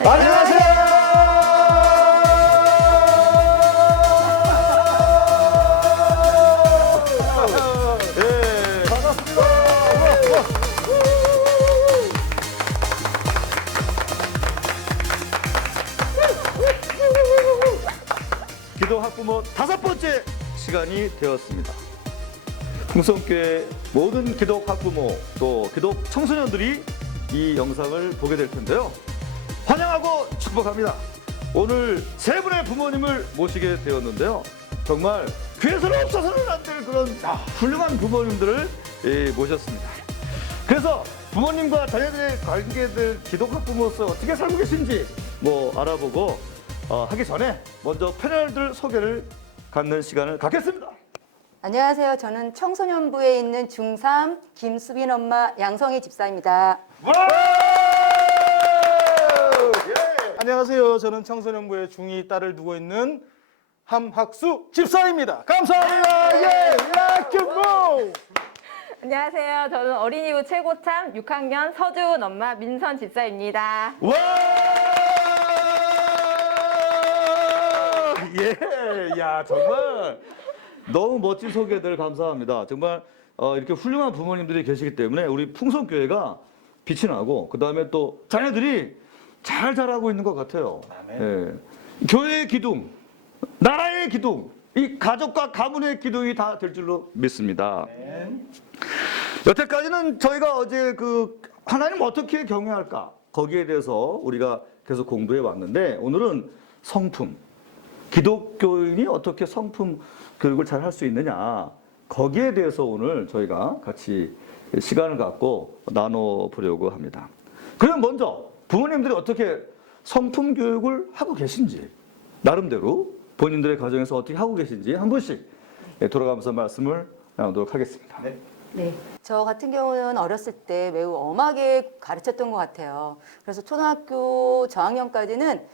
안녕하세요. 네, 반갑습니다. 기도 학부모 5번째 시간이 되었습니다. 풍성교회 모든 기독 학부모 또 기독 청소년들이 이 영상을 보게 될 텐데요. 환영하고 축복합니다. 오늘 세 분의 부모님을 모시게 되었는데요. 정말 교회에서는 없어서는 안 될 그런 훌륭한 부모님들을 모셨습니다. 그래서 부모님과 자녀들의 관계들 기독 학부모로서 어떻게 살고 계신지 알아보고 하기 전에 먼저 패널들 소개를 갖는 시간을 갖겠습니다. 안녕하세요. 저는 청소년부에 있는 중3 김수빈 엄마 양성희 집사입니다. 안녕하세요. 저는 청소년부의 중2 딸을 두고 있는 함학수 집사입니다. 감사합니다. 예, 락큐모. 안녕하세요. 저는 어린이부 최고참 6학년 서주은 엄마 민선 집사입니다. 와! 예, 야 정말 너무 멋진 소개들 감사합니다. 정말 이렇게 훌륭한 부모님들이 계시기 때문에 우리 풍성교회가 빛이 나고 그 다음에 또 자녀들이 잘 자라고 있는 것 같아요. 예. 교회의 기둥, 나라의 기둥, 이 가족과 가문의 기둥이 다 될 줄로 믿습니다. 여태까지는 저희가 어제 하나님 어떻게 경외할까 거기에 대해서 우리가 계속 공부해 왔는데 오늘은 성품, 기독교인이 어떻게 성품 교육을 잘 할 수 있느냐 거기에 대해서 오늘 저희가 같이 시간을 갖고 나눠보려고 합니다. 그럼 먼저 부모님들이 어떻게 성품 교육을 하고 계신지 나름대로 본인들의 가정에서 어떻게 하고 계신지 한 분씩 돌아가면서 말씀을 나누도록 하겠습니다. 네. 저 같은 경우는 어렸을 때 매우 엄하게 가르쳤던 것 같아요. 그래서 초등학교 저학년까지는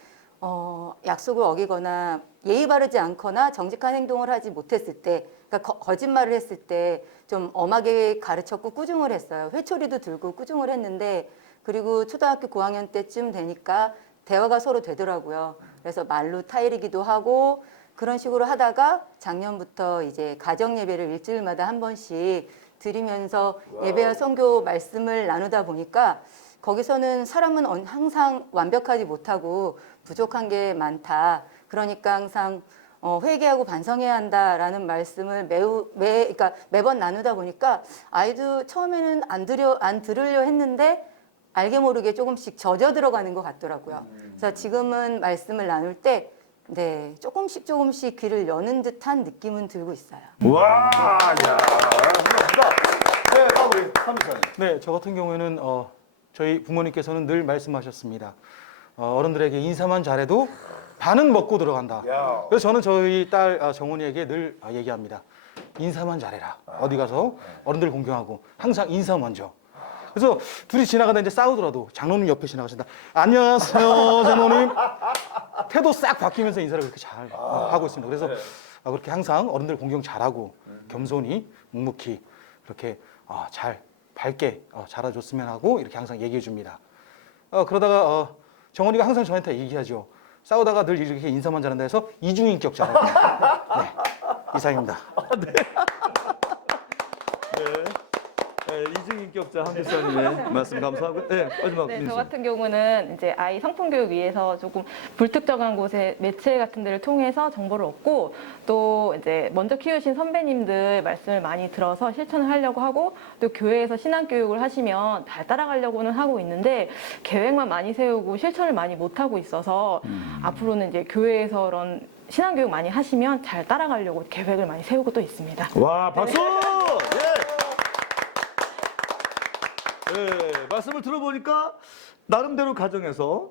약속을 어기거나 예의 바르지 않거나 정직한 행동을 하지 못했을 때, 그러니까 거짓말을 했을 때 좀 엄하게 가르쳤고 꾸중을 했어요. 회초리도 들고 꾸중을 했는데, 그리고 초등학교 고학년 때쯤 되니까 대화가 서로 되더라고요. 그래서 말로 타이르기도 하고 그런 식으로 하다가 작년부터 이제 가정 예배를 일주일마다 한 번씩 드리면서 예배와 선교 말씀을 나누다 보니까 거기서는 사람은 항상 완벽하지 못하고 부족한 게 많다. 그러니까 항상 회개하고 반성해야 한다라는 말씀을 그러니까 매번 나누다 보니까 아이도 처음에는 안 들으려 했는데 알게 모르게 조금씩 젖어 들어가는 것 같더라고요. 그래서 지금은 말씀을 나눌 때 네, 조금씩 귀를 여는 듯한 느낌은 들고 있어요. 와, 야, 감사합니다. 네, 우리 함사님. 네, 저 같은 경우에는 저희 부모님께서는 늘 말씀하셨습니다. 어른들에게 인사만 잘해도 반은 먹고 들어간다. 그래서 저는 저희 딸 정훈이에게 늘 얘기합니다. 인사만 잘해라. 어디 가서 어른들 공경하고 항상 인사 먼저. 그래서 둘이 지나가다 이제 싸우더라도 장로님 옆에 지나가신다. 안녕하세요, 장로님. 태도 싹 바뀌면서 인사를 그렇게 잘 하고 있습니다. 그래서 그렇게 항상 어른들 공경 잘하고 겸손히 묵묵히 그렇게 잘 밝게 자라줬으면 하고 이렇게 항상 얘기해 줍니다. 그러다가 정원이가 항상 저한테 얘기하죠. 싸우다가 늘 이렇게 인사만 잘한다 해서 이중인격자라고. 네, 이상입니다. 이중인격자 함기사님의 말씀 감사하고, 네, 마지막 네, 민수. 저 같은 경우는 이제 아이 성품 교육 위해서 조금 불특정한 곳에 매체 같은 데를 통해서 정보를 얻고 또 이제 먼저 키우신 선배님들 말씀을 많이 들어서 실천을 하려고 하고 또 교회에서 신앙 교육을 하시면 잘 따라가려고는 하고 있는데 계획만 많이 세우고 실천을 많이 못 하고 있어서 앞으로는 이제 교회에서 그런 신앙 교육 많이 하시면 잘 따라가려고 계획을 많이 세우고 또 있습니다. 와, 박수! 네, 말씀을 들어보니까 나름대로 가정에서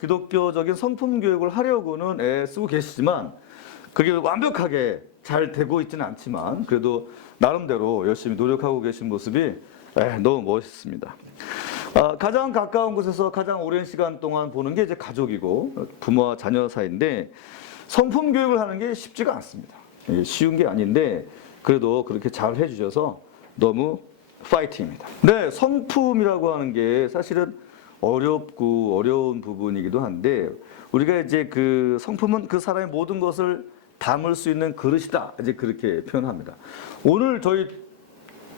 기독교적인 성품 교육을 하려고는 애쓰고 계시지만 그게 완벽하게 잘 되고 있지는 않지만 그래도 나름대로 열심히 노력하고 계신 모습이 너무 멋있습니다. 가장 가까운 곳에서 가장 오랜 시간 동안 보는 게 이제 가족이고 부모와 자녀 사이인데 성품 교육을 하는 게 쉽지가 않습니다. 쉬운 게 아닌데 그래도 그렇게 잘 해주셔서 너무 파이팅입니다. 네, 성품이라고 하는 게 사실은 어렵고 어려운 부분이기도 한데 우리가 이제 그 성품은 그 사람의 모든 것을 담을 수 있는 그릇이다. 이제 그렇게 표현합니다. 오늘 저희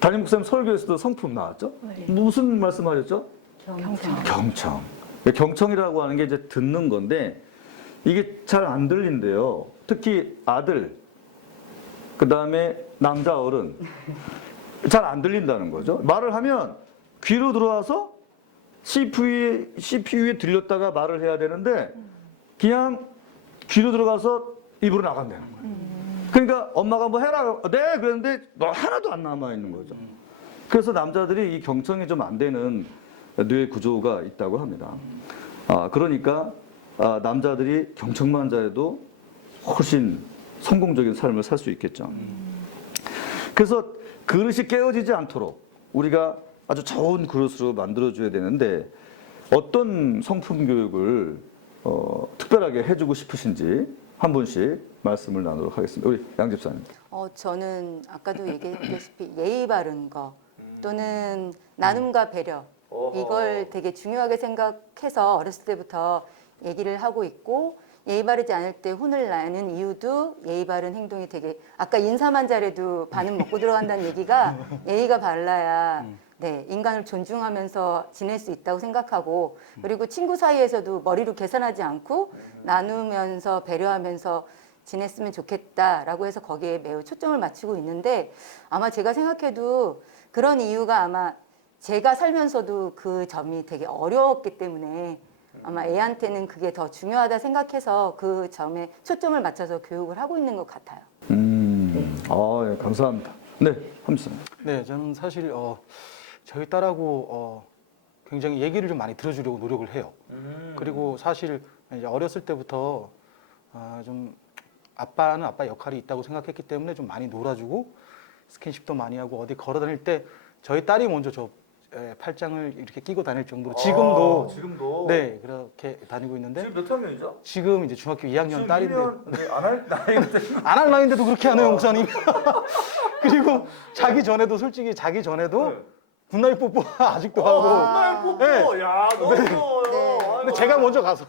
담임 목사님 설교에서도 성품 나왔죠? 네. 무슨 말씀하셨죠? 경청. 경청. 경청이라고 하는 게 이제 듣는 건데 이게 잘 안 들린대요. 특히 아들, 그 다음에 남자 어른. 잘 안 들린다는 거죠. 말을 하면 귀로 들어와서 CPU에 들렸다가 말을 해야 되는데 그냥 귀로 들어가서 입으로 나간다는 거예요. 그러니까 엄마가 뭐 해라, 네, 그랬는데 뭐 하나도 안 남아있는 거죠. 그래서 남자들이 이 경청이 좀 안 되는 뇌 구조가 있다고 합니다. 그러니까 남자들이 경청만 잘해도 훨씬 성공적인 삶을 살 수 있겠죠. 그래서 그릇이 깨어지지 않도록 우리가 아주 좋은 그릇으로 만들어줘야 되는데 어떤 성품 교육을 특별하게 해주고 싶으신지 한 분씩 말씀을 나누도록 하겠습니다. 우리 양 집사님. 저는 아까도 얘기했다시피 예의 바른 거 또는 나눔과 배려 이걸 되게 중요하게 생각해서 어렸을 때부터 얘기를 하고 있고 예의 바르지 않을 때 혼을 내는 이유도 예의 바른 행동이 되게 아까 인사만 잘해도 반은 먹고 들어간다는 얘기가 예의가 발라야 네, 인간을 존중하면서 지낼 수 있다고 생각하고 그리고 친구 사이에서도 머리로 계산하지 않고 나누면서 배려하면서 지냈으면 좋겠다라고 해서 거기에 매우 초점을 맞추고 있는데 아마 제가 생각해도 그런 이유가 아마 제가 살면서도 그 점이 되게 어려웠기 때문에 아마 애한테는 그게 더 중요하다 생각해서 그 점에 초점을 맞춰서 교육을 하고 있는 것 같아요. 예, 감사합니다. 네, 함수. 네, 저는 사실 저희 딸하고 굉장히 얘기를 좀 많이 들어주려고 노력을 해요. 그리고 사실 이제 어렸을 때부터 좀 아빠는 아빠 역할이 있다고 생각했기 때문에 좀 많이 놀아주고 스킨십도 많이 하고 어디 걸어 다닐 때 저희 딸이 먼저 저 팔짱을 이렇게 끼고 다닐 정도로 지금도 네 그렇게 다니고 있는데 지금 몇 학년이죠? 지금 이제 중학교 2학년 딸인데 안할 나이인데. 안 할 나이인데도 그렇게 하네요 목사님. 그리고 솔직히 자기 전에도 굿나잇 뽀뽀 아직도 하고. 네. 네. 야, 너무 네. 근데 제가 먼저 가서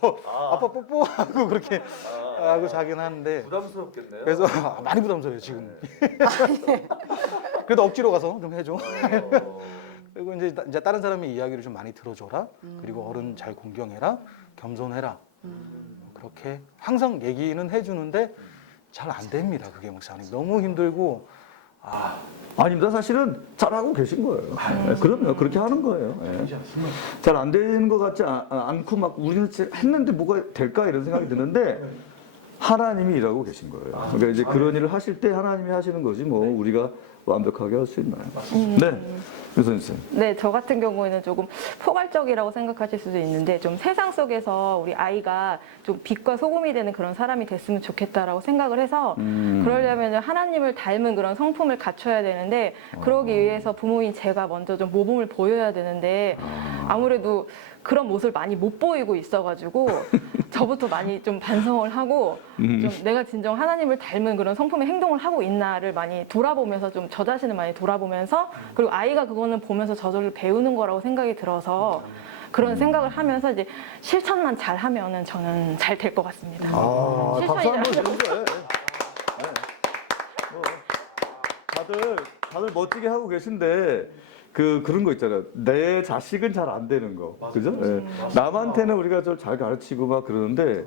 아빠 뽀뽀하고 그렇게 하고 자기는 하는데 부담스럽겠네요. 그래서 많이 부담스러워요 지금. 그래도 억지로 가서 좀 해줘. 그리고 이제 다른 사람의 이야기를 좀 많이 들어줘라. 그리고 어른 잘 공경해라. 겸손해라. 그렇게 항상 얘기는 해주는데 잘 안 됩니다. 그게 목사님 너무 힘들고. 아닙니다. 사실은 잘하고 계신 거예요. 그럼요. 그렇게 하는 거예요. 잘 안 되는 것 같지 않고 막 우리는 했는데 뭐가 될까 이런 생각이 드는데 하나님이 일하고 계신 거예요. 그러니까 이제 그런 일을 하실 때 하나님이 하시는 거지 뭐 우리가 완벽하게 할 수 있나요? 네, 유선 쌤. 네, 저 같은 경우에는 조금 포괄적이라고 생각하실 수도 있는데 좀 세상 속에서 우리 아이가 좀 빛과 소금이 되는 그런 사람이 됐으면 좋겠다라고 생각을 해서 그러려면 하나님을 닮은 그런 성품을 갖춰야 되는데 그러기 위해서 부모인 제가 먼저 좀 모범을 보여야 되는데 아무래도 그런 모습을 많이 못 보이고 있어가지고 저부터 많이 좀 반성을 하고 좀 내가 진정 하나님을 닮은 그런 성품의 행동을 하고 있나를 많이 돌아보면서 좀 저 자신을 많이 돌아보면서 그리고 아이가 그거는 보면서 저절로 배우는 거라고 생각이 들어서 그런 생각을 하면서 이제 실천만 잘 하면은 저는 잘 될 것 같습니다. 박수 한번 주세요. 다들 멋지게 하고 계신데 그런 거 있잖아요. 내 자식은 잘 안 되는 거, 그죠? 예. 남한테는 우리가 좀 잘 가르치고 막 그러는데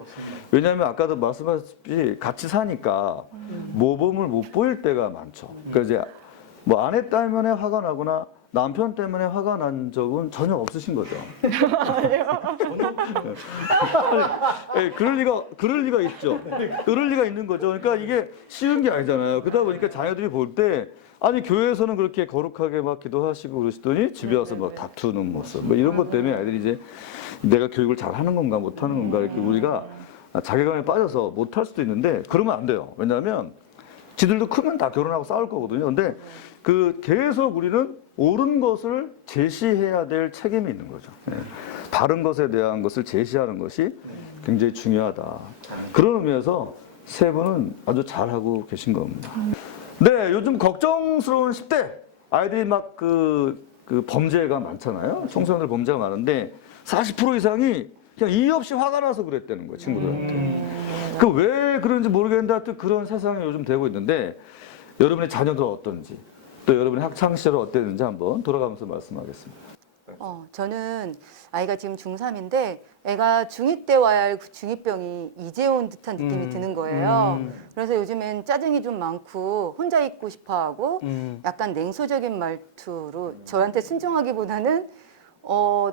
왜냐하면 아까도 말씀하셨듯이 같이 사니까 모범을 못 보일 때가 많죠. 그러니까 이제 뭐 아내 때문에 화가 나거나 남편 때문에 화가 난 적은 전혀 없으신 거죠. 예, 그럴 리가 있죠. 그럴 리가 있는 거죠. 그러니까 이게 쉬운 게 아니잖아요. 그러다 보니까 자녀들이 볼 때 아니 교회에서는 그렇게 거룩하게 막 기도하시고 그러시더니 집에 와서 막 다투는 모습 뭐 이런 것 때문에 아이들이 이제 내가 교육을 잘 하는 건가 못 하는 건가 이렇게 우리가 자괴감에 빠져서 못 할 수도 있는데 그러면 안 돼요. 왜냐하면 지들도 크면 다 결혼하고 싸울 거거든요. 근데 계속 우리는 옳은 것을 제시해야 될 책임이 있는 거죠. 예. 바른 것에 대한 것을 제시하는 것이 굉장히 중요하다. 그런 의미에서 세 분은 아주 잘하고 계신 겁니다. 네, 요즘 걱정스러운 10대 아이들이 막 범죄가 많잖아요. 청소년들 범죄가 많은데 40% 이상이 그냥 이유 없이 화가 나서 그랬다는 거예요, 친구들한테. 그 왜 그런지 모르겠는데 하여튼 그런 세상이 요즘 되고 있는데 여러분의 자녀들 어떤지 또 여러분의 학창 시절 어땠는지 한번 돌아가면서 말씀하겠습니다. 저는 아이가 지금 중3인데 애가 중2 때 와야 할 중2병이 이제 온 듯한 느낌이 드는 거예요. 그래서 요즘엔 짜증이 좀 많고 혼자 있고 싶어하고 약간 냉소적인 말투로 저한테 순종하기보다는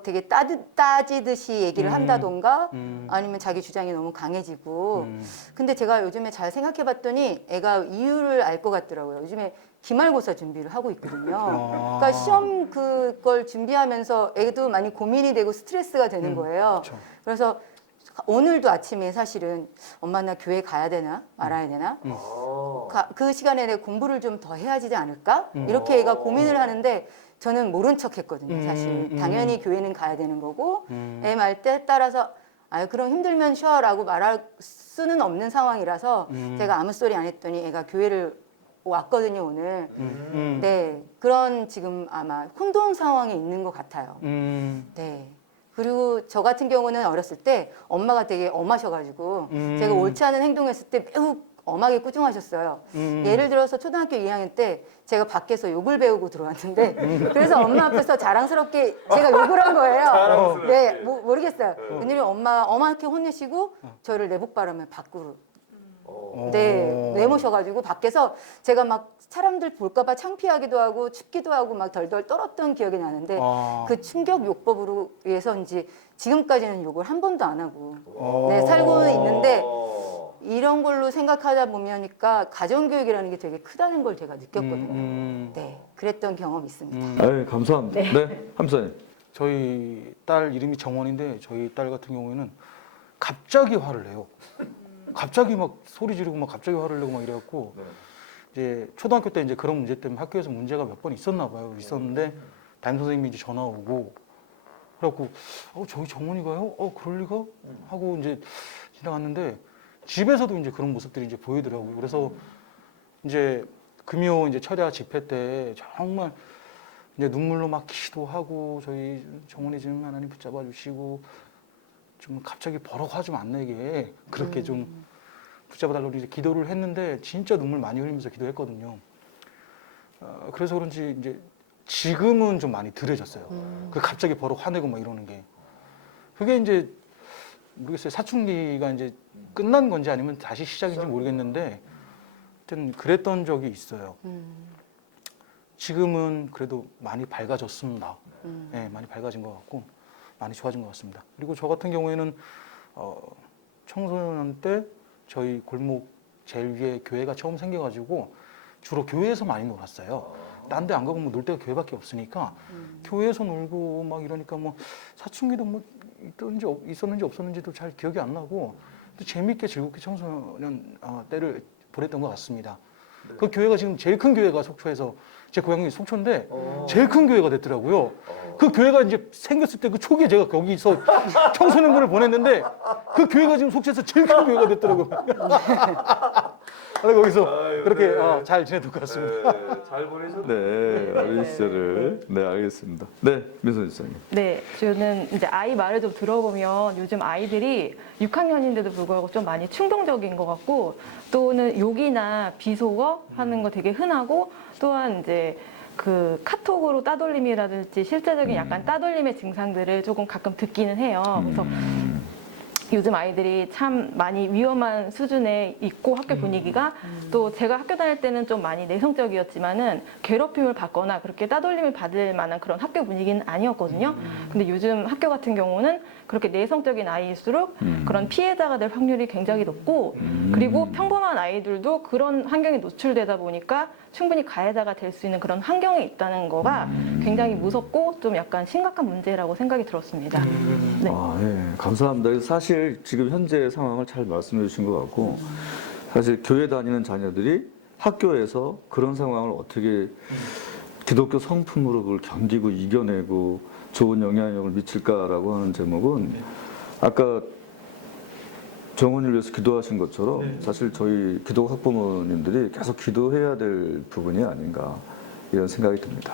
되게 따지듯이 얘기를 한다던가 아니면 자기 주장이 너무 강해지고 근데 제가 요즘에 잘 생각해 봤더니 애가 이유를 알 것 같더라고요. 요즘에 기말고사 준비를 하고 있거든요. 그러니까 시험 그걸 준비하면서 애도 많이 고민이 되고 스트레스가 되는 거예요. 그쵸. 그래서 오늘도 아침에 사실은 엄마 나 교회 가야 되나 말아야 되나 그 시간에 내가 공부를 좀 더 해야 하지 않을까 이렇게 애가 고민을 하는데 저는 모른 척 했거든요. 사실 당연히 교회는 가야 되는 거고 애 말 때 따라서 아유 그럼 힘들면 쉬어라고 말할 수는 없는 상황이라서 제가 아무 소리 안 했더니 애가 교회를 왔거든요 오늘. 네 그런 지금 아마 혼돈 상황에 있는 것 같아요. 네. 그리고 저 같은 경우는 어렸을 때 엄마가 되게 엄하셔가지고 제가 옳지 않은 행동했을 때 매우 엄하게 꾸중하셨어요. 예를 들어서 초등학교 2학년 때 제가 밖에서 욕을 배우고 들어왔는데 그래서 엄마 앞에서 자랑스럽게 제가 욕을 한 거예요. 네, 모르겠어요. 웬일이 엄마 엄하게 혼내시고 저를 내복바람에 밖으로 네, 내모셔가지고 밖에서 제가 막 사람들 볼까봐 창피하기도 하고 춥기도 하고 막 덜덜 떨었던 기억이 나는데 그 충격 요법으로 위해서인지 지금까지는 욕을 한 번도 안 하고 네, 살고 있는데 이런 걸로 생각하다 보면니까 가정교육이라는 게 되게 크다는 걸 제가 느꼈거든요. 네, 그랬던 경험이 있습니다. 네, 감사합니다. 네, 함사님. 저희 딸 이름이 정원인데 저희 딸 같은 경우에는 갑자기 화를 내요. 갑자기 막 소리 지르고 막 갑자기 화를 내고 막 이래갖고 이제 초등학교 때 이제 그런 문제 때문에 학교에서 문제가 몇 번 있었나 봐요. 있었는데 담임 선생님이 이제 전화 오고 그래갖고 저희 정원이가요? 그럴 리가? 하고 이제 지나갔는데 집에서도 이제 그런 모습들이 이제 보이더라고요. 그래서 이제 금요 이제 철야 집회 때 정말 이제 눈물로 막 기도하고 저희 정원이 좀 하나님 붙잡아 주시고 좀 갑자기 버럭 화 좀 안 내게 그렇게 좀 붙잡아 달라고 이제 기도를 했는데 진짜 눈물 많이 흘리면서 기도했거든요. 그래서 그런지 이제 지금은 좀 많이 덜해졌어요. 그 갑자기 버럭 화내고 막 이러는 게 그게 이제 모르겠어요. 사춘기가 이제 끝난 건지 아니면 다시 시작인지 모르겠는데 하여튼 그랬던 적이 있어요. 지금은 그래도 많이 밝아졌습니다. 네, 많이 밝아진 것 같고 많이 좋아진 것 같습니다. 그리고 저 같은 경우에는 청소년 때 저희 골목 제일 위에 교회가 처음 생겨가지고 주로 교회에서 많이 놀았어요. 딴 데 안 가고 뭐 놀 데가 교회밖에 없으니까 교회에서 놀고 막 이러니까 뭐 사춘기도 뭐 있었는지 없었는지도 잘 기억이 안 나고 또 재밌게 즐겁게 청소년 때를 보냈던 것 같습니다. 그 교회가 지금 제일 큰 교회가 속초에서 제 고향이 속초인데 제일 큰 교회가 됐더라고요. 그 교회가 이제 생겼을 때 그 초기에 제가 거기서 청소년들을 보냈는데 그 교회가 지금 속초에서 제일 큰 교회가 됐더라고요. 거기서 그렇게 잘 지내던 것 같습니다. 잘 보내셨네. 어린 시절을. 네, 알겠습니다. 네, 민선 지사님. 네, 저는 이제 아이 말을 좀 들어보면 요즘 아이들이 6학년인데도 불구하고 좀 많이 충동적인 것 같고 또는 욕이나 비속어 하는 거 되게 흔하고 또한 이제 그 카톡으로 따돌림이라든지 실제적인 약간 따돌림의 증상들을 조금 가끔 듣기는 해요. 그래서 요즘 아이들이 참 많이 위험한 수준에 있고 학교 분위기가 또 제가 학교 다닐 때는 좀 많이 내성적이었지만은 괴롭힘을 받거나 그렇게 따돌림을 받을 만한 그런 학교 분위기는 아니었거든요. 근데 요즘 학교 같은 경우는 그렇게 내성적인 아이일수록 그런 피해자가 될 확률이 굉장히 높고 그리고 평범한 아이들도 그런 환경에 노출되다 보니까 충분히 가해자가 될 수 있는 그런 환경에 있다는 거가 굉장히 무섭고 좀 약간 심각한 문제라고 생각이 들었습니다. 네. 네, 감사합니다. 사실 지금 현재 상황을 잘 말씀해 주신 것 같고 사실 교회 다니는 자녀들이 학교에서 그런 상황을 어떻게 기독교 성품으로 그걸 견디고 이겨내고 좋은 영향력을 미칠까라고 하는 제목은 아까 정원을 위해서 기도하신 것처럼 사실 저희 기독 학부모님들이 계속 기도해야 될 부분이 아닌가 이런 생각이 듭니다.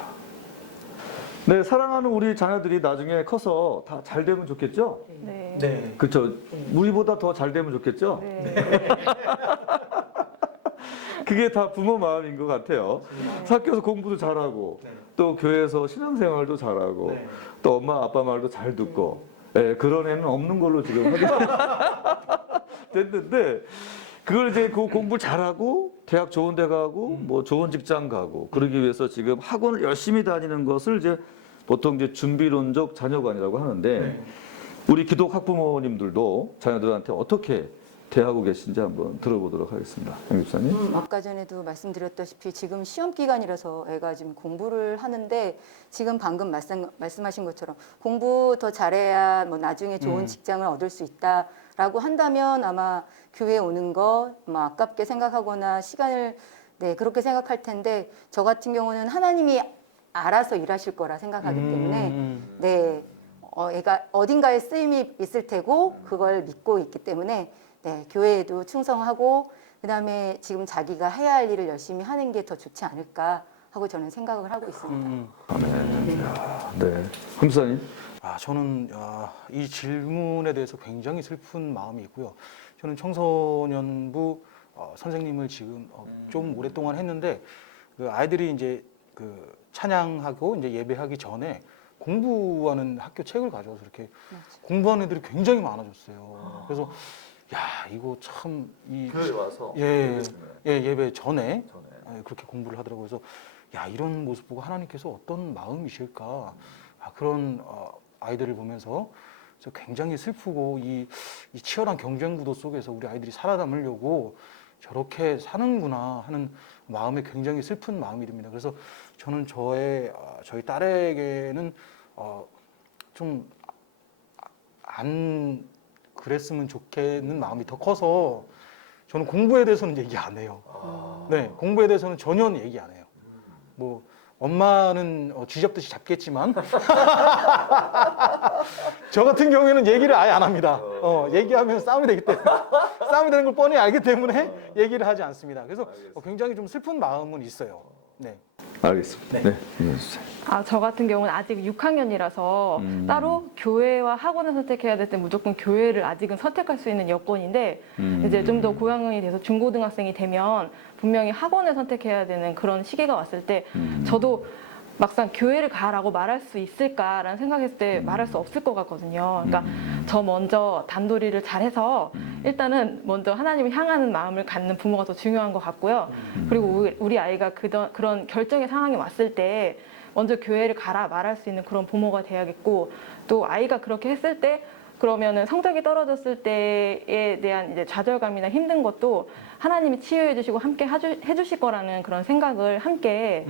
네, 사랑하는 우리 자녀들이 나중에 커서 다 잘 되면 좋겠죠? 네. 네. 그렇죠. 우리보다 더 잘 되면 좋겠죠? 네. 그게 다 부모 마음인 것 같아요. 학교에서 공부도 잘하고 또 교회에서 신앙생활도 잘하고 또 엄마 아빠 말도 잘 듣고 그런 애는 없는 걸로 지금 하게 됐는데 그걸 이제 그 공부 잘하고 대학 좋은 데 가고 뭐 좋은 직장 가고 그러기 위해서 지금 학원을 열심히 다니는 것을 이제 보통 이제 준비론적 자녀관이라고 하는데 우리 기독 학부모님들도 자녀들한테 어떻게 대하고 계신지 한번 들어보도록 하겠습니다. 양 집사님. 아까 전에도 말씀드렸다시피 지금 시험 기간이라서 애가 지금 공부를 하는데 지금 방금 말씀하신 것처럼 공부 더 잘해야 뭐 나중에 좋은 직장을 얻을 수 있다라고 한다면 아마 교회에 오는 거 아마 아깝게 생각하거나 시간을 그렇게 생각할 텐데 저 같은 경우는 하나님이 알아서 일하실 거라 생각하기 때문에 애가 어딘가에 쓰임이 있을 테고 그걸 믿고 있기 때문에 교회에도 충성하고 그다음에 지금 자기가 해야 할 일을 열심히 하는 게 더 좋지 않을까 하고 저는 생각을 하고 있습니다. 아멘. 야, 네. 함사님. 저는 이 질문에 대해서 굉장히 슬픈 마음이 있고요. 저는 청소년부 선생님을 지금 좀 오랫동안 했는데 그 아이들이 이제 그 찬양하고 이제 예배하기 전에 공부하는 학교 책을 가져와서 이렇게 공부하는 애들이 굉장히 많아졌어요. 그래서 야 이거 참 이 교회 와서 예배 전에 그렇게 공부를 하더라고요. 그래서 야 이런 모습 보고 하나님께서 어떤 마음이실까 그런 아이들을 보면서 굉장히 슬프고 이 치열한 경쟁 구도 속에서 우리 아이들이 살아남으려고 저렇게 사는구나 하는 마음에 굉장히 슬픈 마음이 듭니다. 그래서 저는 저희 딸에게는 좀 안 그랬으면 좋겠는 마음이 더 커서 저는 공부에 대해서는 얘기 안 해요. 네, 공부에 대해서는 전혀 얘기 안 해요. 뭐 엄마는 쥐잡듯이 잡겠지만 저 같은 경우에는 얘기를 아예 안 합니다. 얘기하면 싸움이 되기 때문에 싸움이 되는 걸 뻔히 알기 때문에 얘기를 하지 않습니다. 그래서 굉장히 좀 슬픈 마음은 있어요. 네. 알겠습니다. 네. 저 같은 경우는 아직 6학년이라서 따로 교회와 학원을 선택해야 될 때 무조건 교회를 아직은 선택할 수 있는 여건인데 이제 좀 더 고학년이 돼서 중고등학생이 되면 분명히 학원을 선택해야 되는 그런 시기가 왔을 때 저도 막상 교회를 가라고 말할 수 있을까라는 생각했을 때 말할 수 없을 것 같거든요. 그러니까 저 먼저 단도리를 잘해서 일단은 먼저 하나님을 향하는 마음을 갖는 부모가 더 중요한 것 같고요. 그리고 우리 아이가 그런 결정의 상황이 왔을 때 먼저 교회를 가라 말할 수 있는 그런 부모가 돼야겠고 또 아이가 그렇게 했을 때 그러면은 성적이 떨어졌을 때에 대한 이제 좌절감이나 힘든 것도 하나님이 치유해 주시고 함께 해주실 거라는 그런 생각을 함께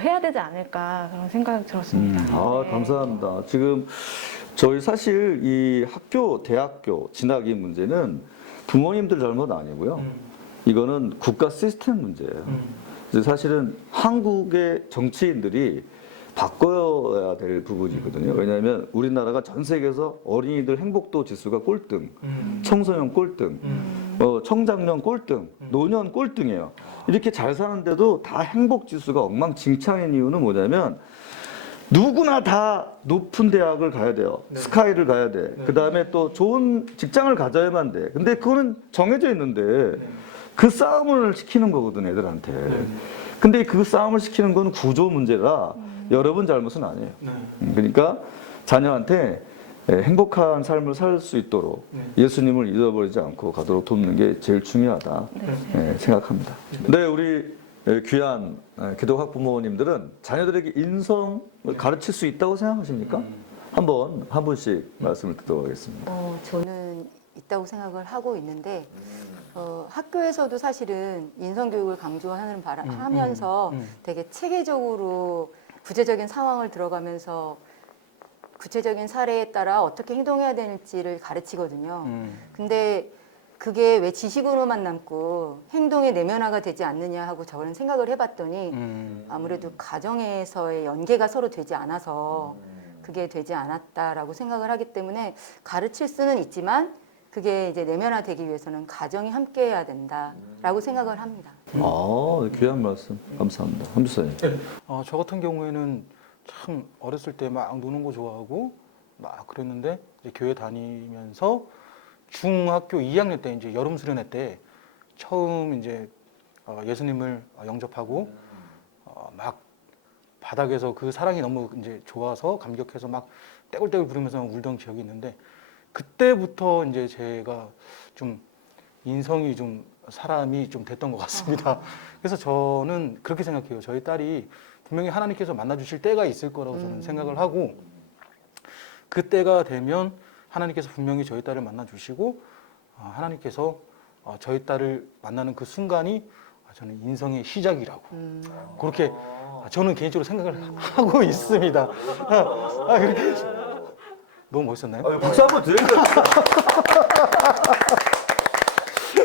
해야 되지 않을까 그런 생각이 들었습니다. 네. 감사합니다. 지금 저희 사실 이 학교, 대학교 진학 이 문제는 부모님들 잘못 아니고요. 이거는 국가 시스템 문제예요. 그래서 사실은 한국의 정치인들이 바꿔야 될 부분이거든요. 왜냐하면 우리나라가 전 세계에서 어린이들 행복도 지수가 꼴등, 청소년 꼴등, 청장년 꼴등, 노년 꼴등이에요. 이렇게 잘 사는데도 다 행복 지수가 엉망진창인 이유는 뭐냐면 누구나 다 높은 대학을 가야 돼요. 스카이를 가야 돼. 그 다음에 또 좋은 직장을 가져야만 돼. 근데 그거는 정해져 있는데 그 싸움을 시키는 거거든, 애들한테. 근데 그 싸움을 시키는 건 구조 문제라 여러분 잘못은 아니에요. 그러니까 자녀한테 행복한 삶을 살 수 있도록 예수님을 잃어버리지 않고 가도록 돕는 게 제일 중요하다 생각합니다. 네, 우리 귀한 기독 학부모님들은 자녀들에게 인성을 가르칠 수 있다고 생각하십니까? 한번 한 분씩 말씀을 듣도록 하겠습니다. 저는 있다고 생각을 하고 있는데 학교에서도 사실은 인성교육을 강조하는 하면서 되게 체계적으로 구체적인 상황을 들어가면서 구체적인 사례에 따라 어떻게 행동해야 되는지를 가르치거든요. 근데 그게 왜 지식으로만 남고 행동의 내면화가 되지 않느냐 하고 저는 생각을 해봤더니 아무래도 가정에서의 연계가 서로 되지 않아서 그게 되지 않았다라고 생각을 하기 때문에 가르칠 수는 있지만 그게 이제 내면화되기 위해서는 가정이 함께해야 된다라고 생각을 합니다. 귀한 말씀 감사합니다. 함수사님. 저 같은 경우에는 참 어렸을 때 막 노는 거 좋아하고 막 그랬는데 이제 교회 다니면서 중학교 2학년 때 이제 여름 수련회 때 처음 이제 예수님을 영접하고 막 바닥에서 그 사랑이 너무 이제 좋아서 감격해서 막 떼굴떼굴 부르면서 울던 기억이 있는데 그때부터 이제 제가 좀 인성이 좀 사람이 좀 됐던 것 같습니다. 그래서 저는 그렇게 생각해요. 저희 딸이 분명히 하나님께서 만나주실 때가 있을 거라고 저는 생각을 하고 그 때가 되면 하나님께서 분명히 저희 딸을 만나주시고 하나님께서 저희 딸을 만나는 그 순간이 저는 인성의 시작이라고 그렇게 저는 개인적으로 생각을 하고 있습니다. 그렇게 너무 멋있었나요? 박수 한번 드려요.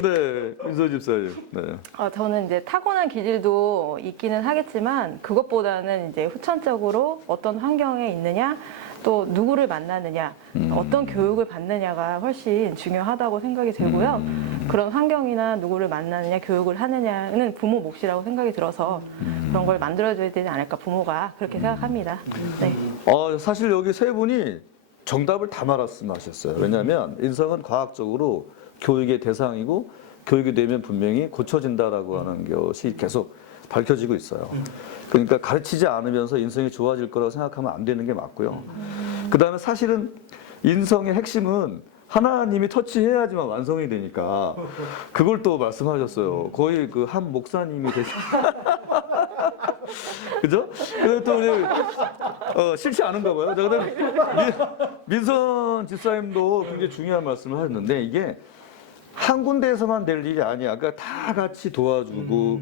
네, 민서 집사님. 네. 저는 이제 타고난 기질도 있기는 하겠지만 그것보다는 이제 후천적으로 어떤 환경에 있느냐 또 누구를 만나느냐 어떤 교육을 받느냐가 훨씬 중요하다고 생각이 들고요. 그런 환경이나 누구를 만나느냐 교육을 하느냐는 부모 몫이라고 생각이 들어서 그런 걸 만들어줘야 되지 않을까 부모가 그렇게 생각합니다. 네. 사실 여기 세 분이 정답을 다 말씀하셨어요. 왜냐하면 인성은 과학적으로 교육의 대상이고 교육이 되면 분명히 고쳐진다라고 하는 것이 계속 밝혀지고 있어요. 그러니까 가르치지 않으면서 인성이 좋아질 거라고 생각하면 안 되는 게 맞고요. 그 다음에 사실은 인성의 핵심은 하나님이 터치해야지만 완성이 되니까 그걸 또 말씀하셨어요. 거의 그 한 목사님이 되신. 그죠? 근데 또 우리 싫지 않은가 봐요. 민선 집사님도 굉장히 중요한 말씀을 하셨는데 이게 한 군데에서만 될 일이 아니야. 그러니까 다 같이 도와주고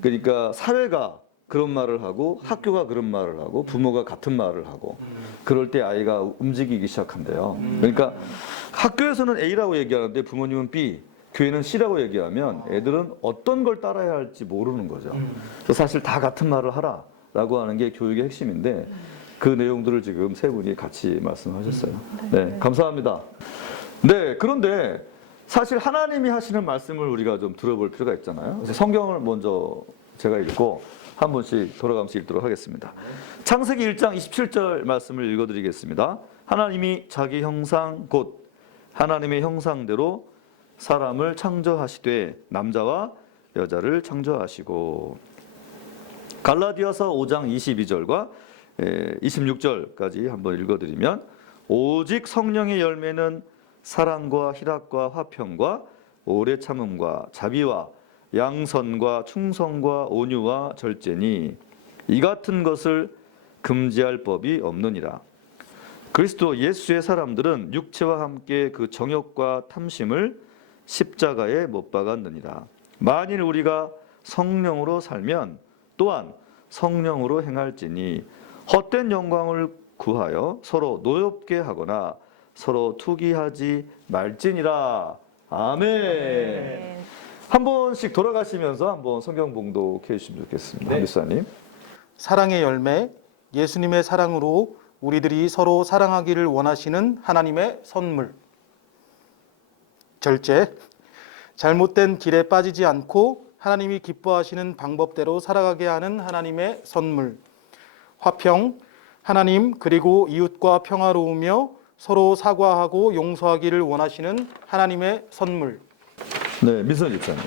그러니까 사회가 그런 말을 하고 학교가 그런 말을 하고 부모가 같은 말을 하고 그럴 때 아이가 움직이기 시작한대요. 그러니까 학교에서는 A라고 얘기하는데 부모님은 B, 교회는 C라고 얘기하면 애들은 어떤 걸 따라야 할지 모르는 거죠. 그래서 사실 다 같은 말을 하라라고 하는 게 교육의 핵심인데 그 내용들을 지금 세 분이 같이 말씀하셨어요. 네, 감사합니다. 네, 그런데 사실 하나님이 하시는 말씀을 우리가 좀 들어볼 필요가 있잖아요. 그래서 성경을 먼저 제가 읽고 한 번씩 돌아가면서 읽도록 하겠습니다. 창세기 1장 27절 말씀을 읽어드리겠습니다. 하나님이 자기 형상 곧 하나님의 형상대로 사람을 창조하시되 남자와 여자를 창조하시고 갈라디아서 5장 22절과 26절까지 한번 읽어드리면 오직 성령의 열매는 사랑과 희락과 화평과 오래 참음과 자비와 양선과 충성과 온유와 절제니 이 같은 것을 금지할 법이 없느니라. 그리스도 예수의 사람들은 육체와 함께 그 정욕과 탐심을 십자가에 못 박았느니라. 만일 우리가 성령으로 살면 또한 성령으로 행할지니 헛된 영광을 구하여 서로 노엽게 하거나 서로 투기하지 말지니라. 아멘. 한 번씩 돌아가시면서 한번 성경 봉독해 주시면 좋겠습니다. 네. 목사님. 사랑의 열매, 예수님의 사랑으로 우리들이 서로 사랑하기를 원하시는 하나님의 선물. 절제, 잘못된 길에 빠지지 않고 하나님이 기뻐하시는 방법대로 살아가게 하는 하나님의 선물. 화평, 하나님 그리고 이웃과 평화로우며 서로 사과하고 용서하기를 원하시는 하나님의 선물. 네, 민선 집사님.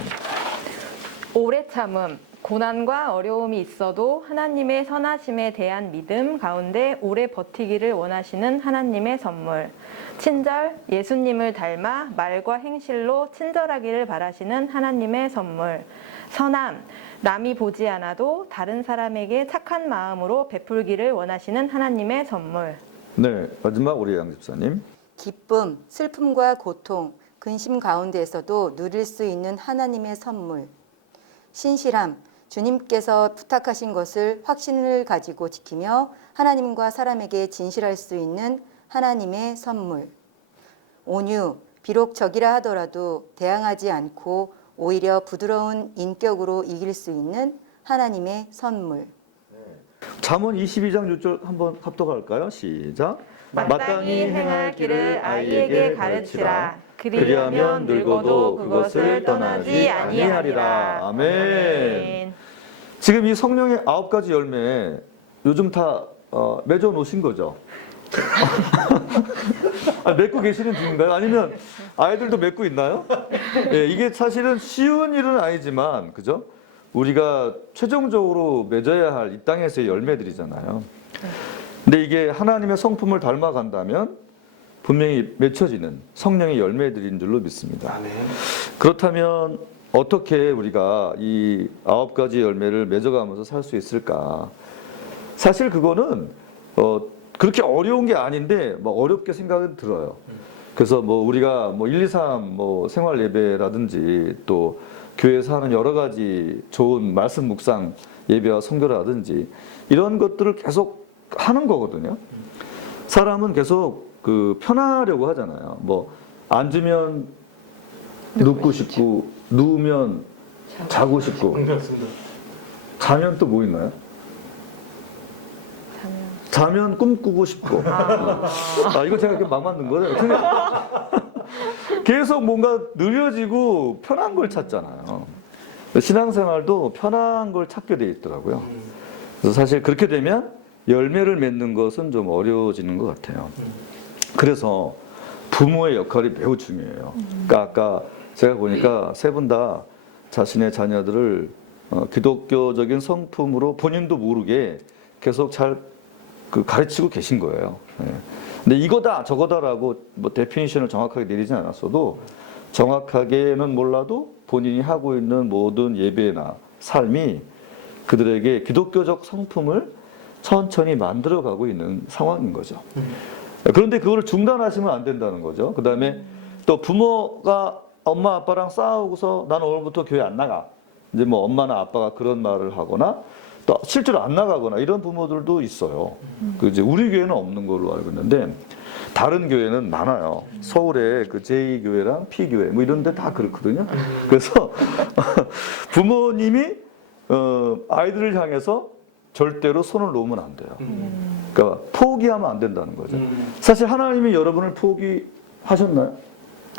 오래 참음, 고난과 어려움이 있어도 하나님의 선하심에 대한 믿음 가운데 오래 버티기를 원하시는 하나님의 선물. 친절, 예수님을 닮아 말과 행실로 친절하기를 바라시는 하나님의 선물. 선함, 남이 보지 않아도 다른 사람에게 착한 마음으로 베풀기를 원하시는 하나님의 선물. 네, 마지막 우리 양 집사님. 기쁨, 슬픔과 고통, 근심 가운데에서도 누릴 수 있는 하나님의 선물. 신실함, 주님께서 부탁하신 것을 확신을 가지고 지키며 하나님과 사람에게 진실할 수 있는 하나님의 선물. 온유, 비록 적이라 하더라도 대항하지 않고 오히려 부드러운 인격으로 이길 수 있는 하나님의 선물. 잠언 22장 6절 한번 합독할까요? 시작. 마땅히 행할 길을 아이에게 가르치라. 그리하면 늙어도 그것을 떠나지 아니하리라. 아멘. 지금 이 성령의 9가지 열매 요즘 다 맺어 놓으신 거죠? 맺고 계시는 중인가요? 아니면 아이들도 맺고 있나요? 예, 이게 사실은 쉬운 일은 아니지만, 그죠? 우리가 최종적으로 맺어야 할 이 땅에서의 열매들이잖아요. 근데 이게 하나님의 성품을 닮아간다면 분명히 맺혀지는 성령의 열매들인 줄로 믿습니다. 그렇다면 어떻게 우리가 이 9가지 열매를 맺어가면서 살 수 있을까? 사실 그거는 그렇게 어려운 게 아닌데 뭐 어렵게 생각은 들어요. 그래서 뭐 우리가 뭐 1, 2, 3 뭐 생활 예배라든지 또 교회에서 하는 여러 가지 좋은 말씀 묵상 예배와 선교라든지 이런 것들을 계속 하는 거거든요. 사람은 계속 그 편하려고 하잖아요. 뭐 앉으면 눕고 싶고 누우면 자고 싶고 자면 또 뭐 있나요? 자면 꿈꾸고 싶고. 이거 제가 이렇게 막 만든 거예요. 근데 계속 뭔가 느려지고 편한 걸 찾잖아요. 신앙생활도 편한 걸 찾게 돼 있더라고요. 그래서 사실 그렇게 되면 열매를 맺는 것은 좀 어려워지는 것 같아요. 그래서 부모의 역할이 매우 중요해요. 그러니까 아까 제가 보니까 세 분 다 자신의 자녀들을 기독교적인 성품으로 본인도 모르게 계속 잘 가르치고 계신 거예요. 근데 이거다 저거다라고 뭐 데피니션을 정확하게 내리진 않았어도 정확하게는 몰라도 본인이 하고 있는 모든 예배나 삶이 그들에게 기독교적 성품을 천천히 만들어가고 있는 상황인 거죠. 그런데 그거를 중단하시면 안 된다는 거죠. 그 다음에 또 부모가 엄마 아빠랑 싸우고서 나는 오늘부터 교회 안 나가. 이제 뭐 엄마나 아빠가 그런 말을 하거나 또 실제로 안 나가거나 이런 부모들도 있어요. 그 이제 우리 교회는 없는 걸로 알고 있는데 다른 교회는 많아요. 서울에 그 제2교회랑 P교회 뭐 이런 데 다 그렇거든요. 그래서 부모님이 아이들을 향해서 절대로 손을 놓으면 안 돼요. 그러니까 포기하면 안 된다는 거죠. 사실 하나님이 여러분을 포기하셨나요?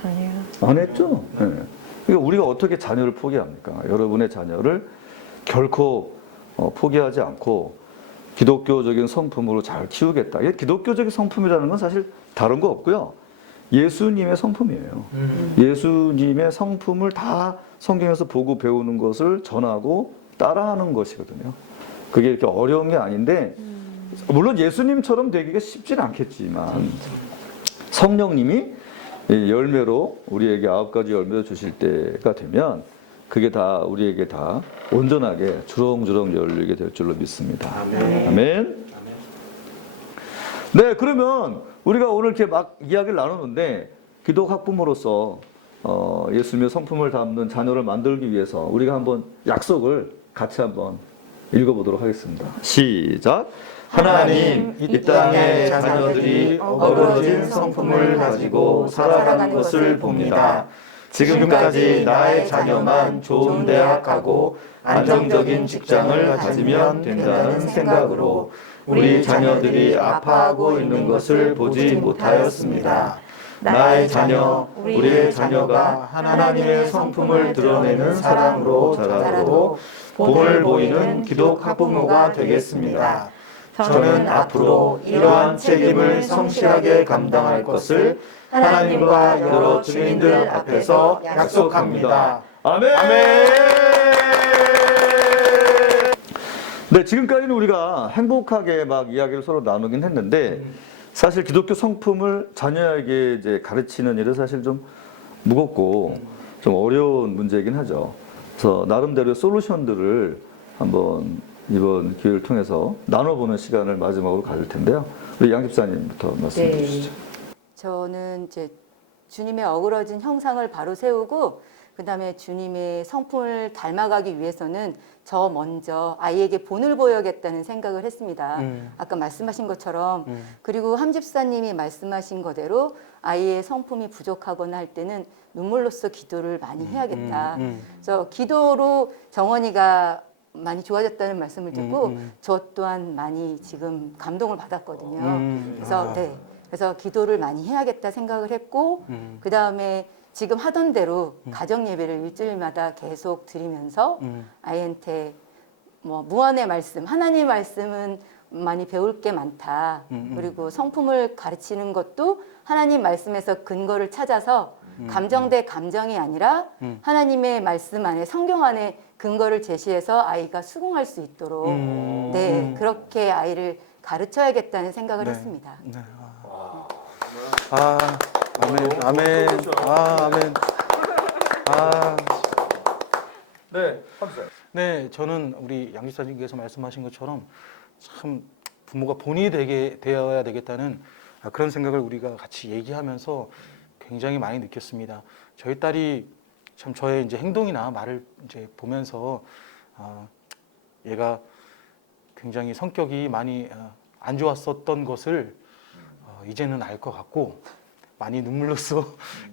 아니요. 안 했죠. 네. 그러니까 우리가 어떻게 자녀를 포기합니까? 여러분의 자녀를 결코 포기하지 않고 기독교적인 성품으로 잘 키우겠다. 이게 기독교적인 성품이라는 건 사실 다른 거 없고요. 예수님의 성품이에요. 예수님의 성품을 다 성경에서 보고 배우는 것을 전하고 따라하는 것이거든요. 그게 이렇게 어려운 게 아닌데 물론 예수님처럼 되기가 쉽진 않겠지만 성령님이 열매로 우리에게 9가지 열매를 주실 때가 되면 그게 다 우리에게 다 온전하게 주렁주렁 열리게 될 줄로 믿습니다. 아멘. 네, 그러면 우리가 오늘 이렇게 막 이야기를 나누는데 기독 학부모로서 예수님의 성품을 담는 자녀를 만들기 위해서 우리가 한번 약속을 같이 한번 읽어보도록 하겠습니다. 시작. 하나님, 이 땅의 자녀들이 어그러진 성품을 가지고 살아가는 것을 봅니다. 지금까지 나의 자녀만 좋은 대학 가고 안정적인 직장을 가지면 된다는 생각으로 우리 자녀들이 아파하고 있는 것을 보지 못하였습니다. 나의 자녀, 우리의 자녀가 하나님의 성품을 드러내는 사람으로 자라고 본을 보이는 기독 학부모가 되겠습니다. 저는 앞으로 이러한 책임을 성실하게 감당할 것을 하나님과 여러 증인들 앞에서 약속합니다. 아멘. 네, 지금까지는 우리가 행복하게 막 이야기를 서로 나누긴 했는데 사실 기독교 성품을 자녀에게 이제 가르치는 일은 사실 좀 무겁고 좀 어려운 문제이긴 하죠. 그래서 나름대로의 솔루션들을 한번 이번 기회를 통해서 나눠보는 시간을 마지막으로 가질 텐데요. 우리 양 집사님부터 말씀해 주시죠. 저는 이제 주님의 어그러진 형상을 바로 세우고 그다음에 주님의 성품을 닮아가기 위해서는 저 먼저 아이에게 본을 보여야겠다는 생각을 했습니다. 아까 말씀하신 것처럼 그리고 함 집사님이 말씀하신 거대로 아이의 성품이 부족하거나 할 때는 눈물로써 기도를 많이 해야겠다. 그래서 기도로 정원이가 많이 좋아졌다는 말씀을 듣고 저 또한 많이 지금 감동을 받았거든요. 그래서 네, 그래서 기도를 많이 해야겠다 생각을 했고 그 다음에 지금 하던 대로 가정 예배를 일주일마다 계속 드리면서 아이한테 뭐 무한의 말씀, 하나님의 말씀은 많이 배울 게 많다. 그리고 성품을 가르치는 것도 하나님 말씀에서 근거를 찾아서 감정 대 감정이 아니라 하나님의 말씀 안에 성경 안에 근거를 제시해서 아이가 수긍할 수 있도록 네 그렇게 아이를 가르쳐야겠다는 생각을 했습니다. 네. 아멘, 아멘, 아멘. 네, 함수님. 네, 저는 우리 양 집사님께서 말씀하신 것처럼 참 부모가 본이 되어야 되겠다는 그런 생각을 우리가 같이 얘기하면서 굉장히 많이 느꼈습니다. 저희 딸이 참 저의 이제 행동이나 말을 이제 보면서 얘가 굉장히 성격이 많이 안 좋았었던 것을 이제는 알 것 같고 많이 눈물로써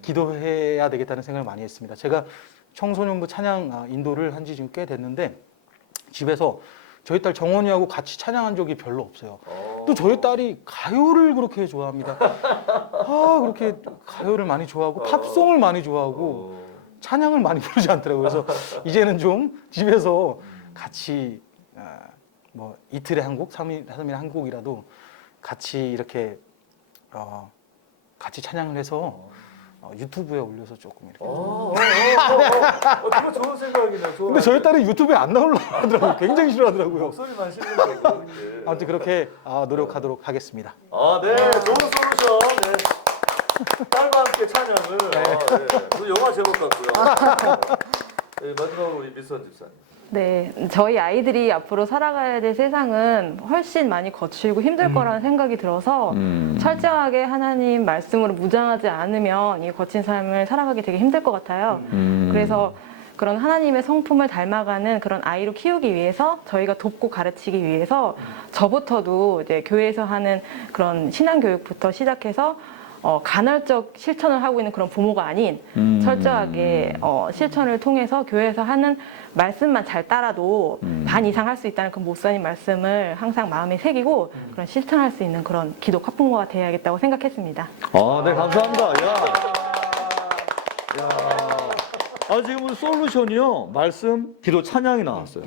기도해야 되겠다는 생각을 많이 했습니다. 제가 청소년부 찬양 인도를 한 지 지금 꽤 됐는데 집에서 저희 딸 정원이하고 같이 찬양한 적이 별로 없어요. 또 저희 딸이 가요를 그렇게 좋아합니다. 그렇게 가요를 많이 좋아하고 팝송을 많이 좋아하고 찬양을 많이 부르지 않더라고요. 그래서 이제는 좀 집에서 같이 뭐 이틀에 한 곡, 3일에 한 곡이라도 같이 이렇게 같이 찬양을 해서 유튜브에 올려서 조금 이렇게. 그거 좋은 생각이네요. 근데 저희 딸은 유튜브에 안 나오려고 하더라고요. 굉장히 싫어하더라고요. 목소리만 싫은 거고. 아무튼 그렇게 노력하도록 하겠습니다. 네, 좋은 솔루션. 네. 딸과 함께 찬양을. 네. 영화 제목 같고요. 네, 마지막으로 우리 미선 집사님. 네, 저희 아이들이 앞으로 살아가야 될 세상은 훨씬 많이 거칠고 힘들 거라는 생각이 들어서 철저하게 하나님 말씀으로 무장하지 않으면 이 거친 삶을 살아가기 되게 힘들 것 같아요. 그래서 그런 하나님의 성품을 닮아가는 그런 아이로 키우기 위해서 저희가 돕고 가르치기 위해서 저부터도 이제 교회에서 하는 그런 신앙 교육부터 시작해서 간헐적 실천을 하고 있는 그런 부모가 아닌 철저하게 실천을 통해서 교회에서 하는 말씀만 잘 따라도 반 이상 할 수 있다는 그 목사님 말씀을 항상 마음에 새기고 그런 실천할 수 있는 그런 기독 학부모가 되어야겠다고 생각했습니다. 네, 감사합니다. 지금 솔루션이요. 말씀, 기도, 찬양이 나왔어요.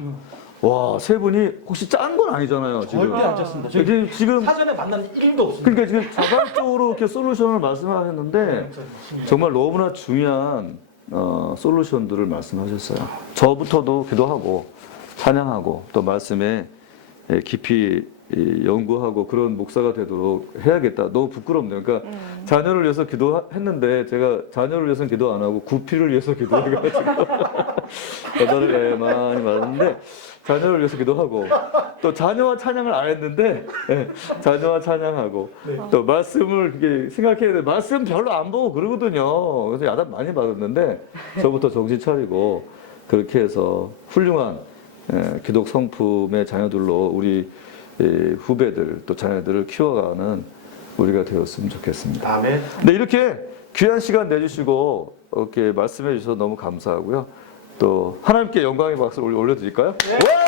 와, 세 분이 혹시 짠 건 아니잖아요, 지금. 절대 안 짰습니다. 지금 사전에 만난 일도 없습니다. 그러니까 지금 자발적으로 이렇게 솔루션을 말씀하셨는데 정말 너무나 중요한 솔루션들을 말씀하셨어요. 저부터도 기도하고 찬양하고 또 말씀에 깊이 연구하고 그런 목사가 되도록 해야겠다. 너무 부끄럽네요. 그러니까 자녀를 위해서 기도했는데 제가 자녀를 위해서는 기도 안 하고 구피를 위해서 기도해가지고 여자를 많이 맞았는데 자녀를 위해서 기도하고 또 자녀와 찬양을 안 했는데 자녀와 찬양하고 또 말씀을 이렇게 생각해야 돼. 말씀 별로 안 보고 그러거든요. 그래서 야단 많이 받았는데 저부터 정신 차리고 그렇게 해서 훌륭한 기독 성품의 자녀들로 우리 후배들 또 자녀들을 키워가는 우리가 되었으면 좋겠습니다. 아멘. 네, 이렇게 귀한 시간 내주시고 이렇게 말씀해 주셔서 너무 감사하고요. 또 하나님께 영광의 박수를 올려드릴까요? 와!